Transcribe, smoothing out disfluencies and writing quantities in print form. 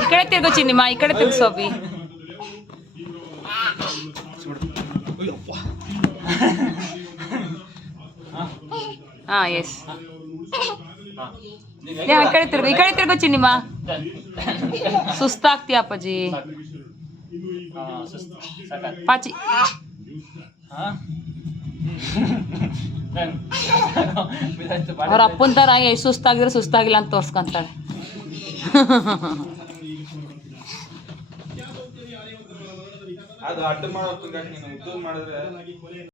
इकडे तिरगो चिन्निमा इकडे तिरग सोबी ಎಸ್ ಈ ಕಡೆ ತಿರ್ಗೋ ಚಿನ್ನಿಮ್ಮ ಸುಸ್ತಾಗ್ತೀಯ ಅಪ್ಪಾಜಿ ಪಾಚಿ ಅವ್ರ ಅಪ್ಪನ ಥರ ಎಷ್ಟು ಸುಸ್ತಾಗಿದ್ರೆ ಸುಸ್ತಾಗಿಲ್ಲ ಅಂತ ತೋರ್ಸ್ಕೊಂತಾಳೆ ಅದು ಅಡ್ಡ ಮಾಡೋದು ಮಾಡಿದ್ರೆ